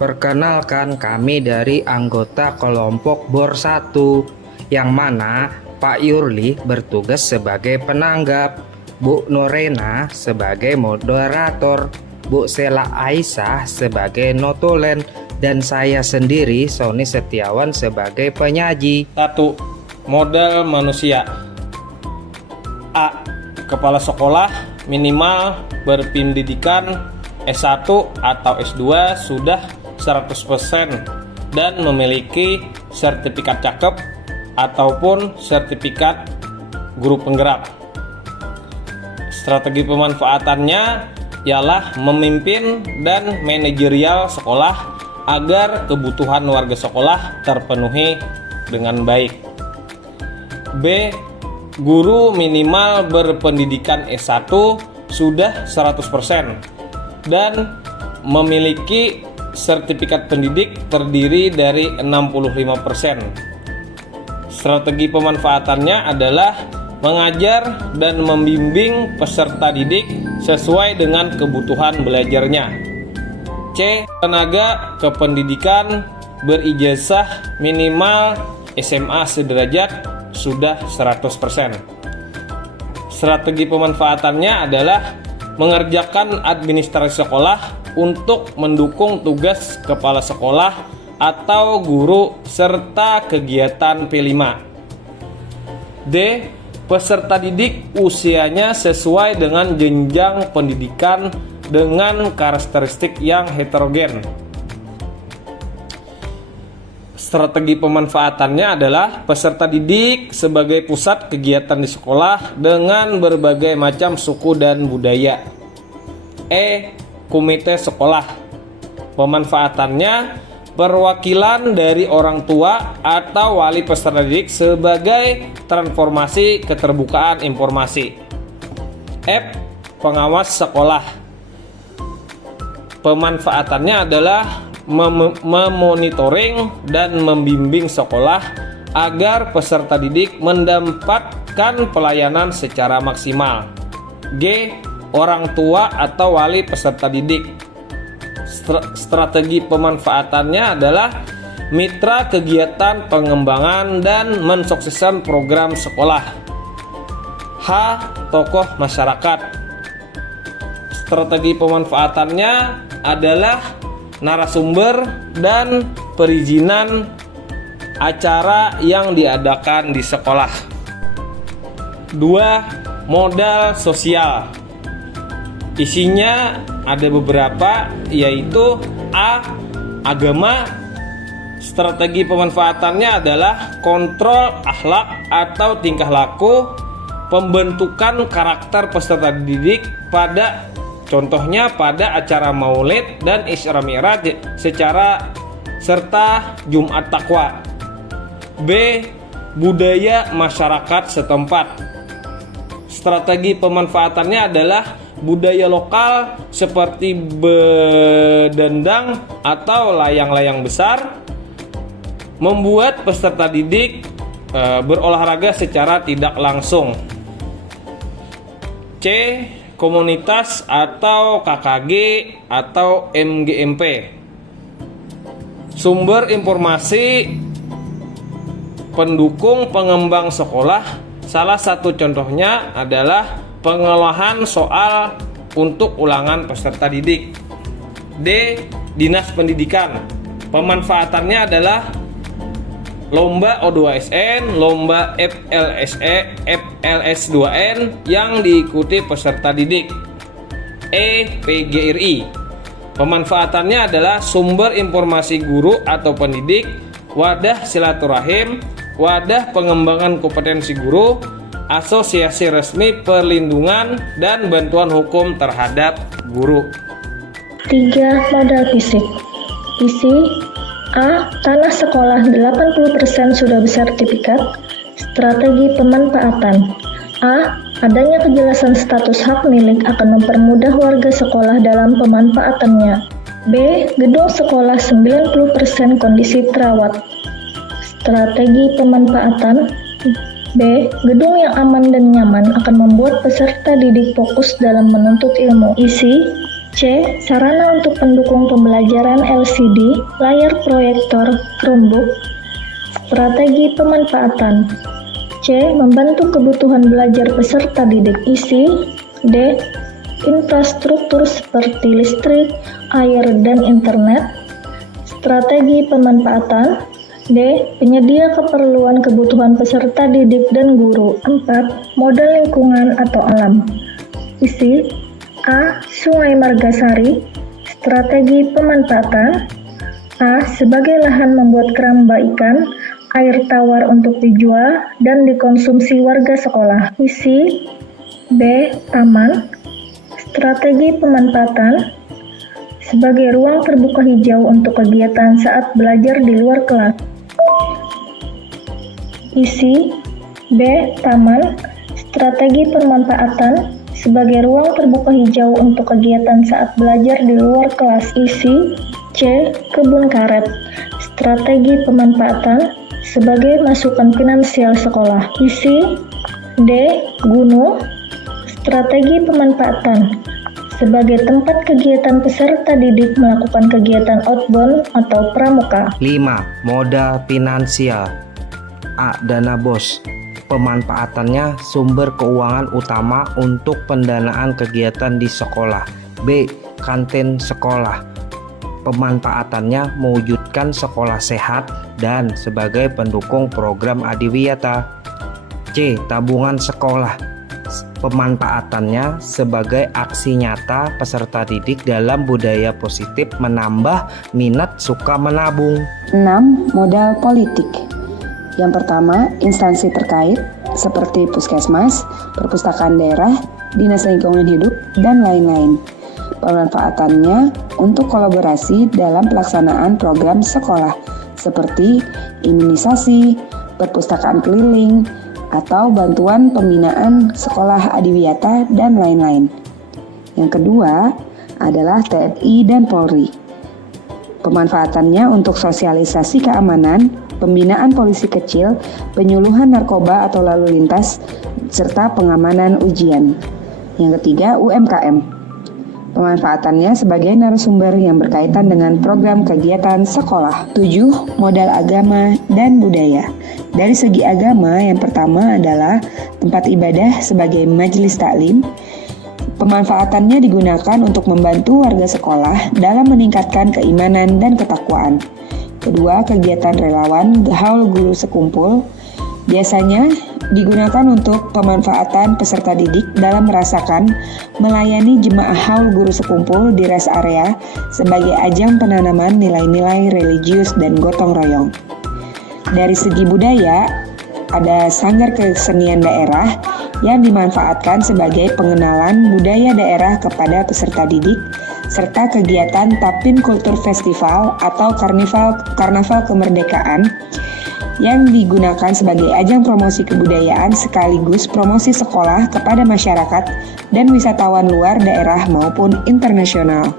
Perkenalkan, kami dari anggota kelompok BOR 1, yang mana Pak Yurli bertugas sebagai penanggap, Bu Norena sebagai moderator, Bu Sela Aisyah sebagai notulen, dan saya sendiri Sony Setiawan sebagai penyaji. 1. Modal manusia. A. Kepala sekolah minimal berpendidikan S1 atau S2 sudah 100% dan memiliki sertifikat cakep ataupun sertifikat guru penggerak. Strategi pemanfaatannya ialah memimpin dan manajerial sekolah agar kebutuhan warga sekolah terpenuhi dengan baik. B. Guru minimal berpendidikan S1 sudah 100% dan memiliki sertifikat pendidik terdiri dari 65%. Strategi pemanfaatannya adalah mengajar dan membimbing peserta didik sesuai dengan kebutuhan belajarnya. C. Tenaga kependidikan berijazah minimal SMA sederajat sudah 100%. Strategi pemanfaatannya adalah mengerjakan administrasi sekolah untuk mendukung tugas kepala sekolah atau guru serta kegiatan P5. D. Peserta didik usianya sesuai dengan jenjang pendidikan dengan karakteristik yang heterogen. Strategi pemanfaatannya adalah peserta didik sebagai pusat kegiatan di sekolah dengan berbagai macam suku dan budaya. E. Komite sekolah. Pemanfaatannya perwakilan dari orang tua atau wali peserta didik sebagai transformasi keterbukaan informasi. F. Pengawas sekolah. Pemanfaatannya adalah memonitoring dan membimbing sekolah agar peserta didik mendapatkan pelayanan secara maksimal. G. Orang tua atau wali peserta didik. Strategi pemanfaatannya adalah mitra kegiatan pengembangan dan mensukseskan program sekolah. H. Tokoh masyarakat. Strategi pemanfaatannya adalah narasumber dan perizinan acara yang diadakan di sekolah. 2. Modal sosial. Isinya ada beberapa, yaitu A. Agama. Strategi pemanfaatannya adalah kontrol akhlak atau tingkah laku, pembentukan karakter peserta didik pada contohnya pada acara maulid dan Isra Mi'raj serta Jumat Takwa. B. Budaya masyarakat setempat. Strategi pemanfaatannya adalah budaya lokal seperti bedendang atau layang-layang besar, membuat peserta didik berolahraga secara tidak langsung. C. Komunitas atau KKG atau MGMP. Sumber informasi pendukung pengembang sekolah, salah satu contohnya adalah pengolahan soal untuk ulangan peserta didik. D. Dinas Pendidikan. Pemanfaatannya adalah lomba O2SN, lomba FLS2N yang diikuti peserta didik. E. PGRI. Pemanfaatannya adalah sumber informasi guru atau pendidik, wadah silaturahim, wadah pengembangan kompetensi guru, asosiasi resmi perlindungan dan bantuan hukum terhadap guru. 3. Modal fisik. Isi A. Tanah sekolah 80% sudah bersertifikat. Strategi pemanfaatan. A. Adanya kejelasan status hak milik akan mempermudah warga sekolah dalam pemanfaatannya. B. Gedung sekolah 90% kondisi terawat. Strategi pemanfaatan. B. Gedung yang aman dan nyaman akan membuat peserta didik fokus dalam menuntut ilmu. Isi. C. Sarana untuk pendukung pembelajaran LCD, layar proyektor, Chromebook. Strategi pemanfaatan. C. Membantu kebutuhan belajar peserta didik. Isi. D. Infrastruktur seperti listrik, air, dan internet. Strategi pemanfaatan. D. Penyedia keperluan kebutuhan peserta didik dan guru. 4. Modal lingkungan atau alam. Isi. A. Sungai Margasari. Strategi pemanfaatan. A. Sebagai lahan membuat keramba ikan, air tawar untuk dijual dan dikonsumsi warga sekolah. Isi. B. Taman. Strategi pemanfaatan. Sebagai ruang terbuka hijau untuk kegiatan saat belajar di luar kelas. Isi. B. Taman. Strategi pemanfaatan sebagai ruang terbuka hijau untuk kegiatan saat belajar di luar kelas. Isi. C. Kebun karet. Strategi pemanfaatan sebagai masukan finansial sekolah. Isi. D. Gunung. Strategi pemanfaatan sebagai tempat kegiatan peserta didik melakukan kegiatan outbound atau pramuka. 5. Modal finansial. A. Dana BOS. Pemanfaatannya sumber keuangan utama untuk pendanaan kegiatan di sekolah. B. Kantin sekolah. Pemanfaatannya mewujudkan sekolah sehat dan sebagai pendukung program Adiwiyata. C. Tabungan sekolah. Pemanfaatannya sebagai aksi nyata peserta didik dalam budaya positif menambah minat suka menabung. 6. Modal politik. Yang pertama, instansi terkait seperti puskesmas, perpustakaan daerah, dinas lingkungan hidup, dan lain-lain. Pemanfaatannya untuk kolaborasi dalam pelaksanaan program sekolah seperti imunisasi, perpustakaan keliling, atau bantuan pembinaan sekolah adiwiyata, dan lain-lain. Yang kedua adalah TNI dan Polri. Pemanfaatannya untuk sosialisasi keamanan, pembinaan polisi kecil, penyuluhan narkoba atau lalu lintas, serta pengamanan ujian. Yang ketiga, UMKM. Pemanfaatannya sebagai narasumber yang berkaitan dengan program kegiatan sekolah. 7. Modal agama dan budaya. Dari segi agama, yang pertama adalah tempat ibadah sebagai majelis taklim. Pemanfaatannya digunakan untuk membantu warga sekolah dalam meningkatkan keimanan dan ketakwaan. Kedua, kegiatan relawan haul guru sekumpul. Biasanya digunakan untuk pemanfaatan peserta didik dalam merasakan melayani jemaah haul guru sekumpul di rest area sebagai ajang penanaman nilai-nilai religius dan gotong royong. Dari segi budaya, ada sanggar kesenian daerah yang dimanfaatkan sebagai pengenalan budaya daerah kepada peserta didik, serta kegiatan Tapin Kultur Festival atau Karnaval Kemerdekaan yang digunakan sebagai ajang promosi kebudayaan sekaligus promosi sekolah kepada masyarakat dan wisatawan luar daerah maupun internasional.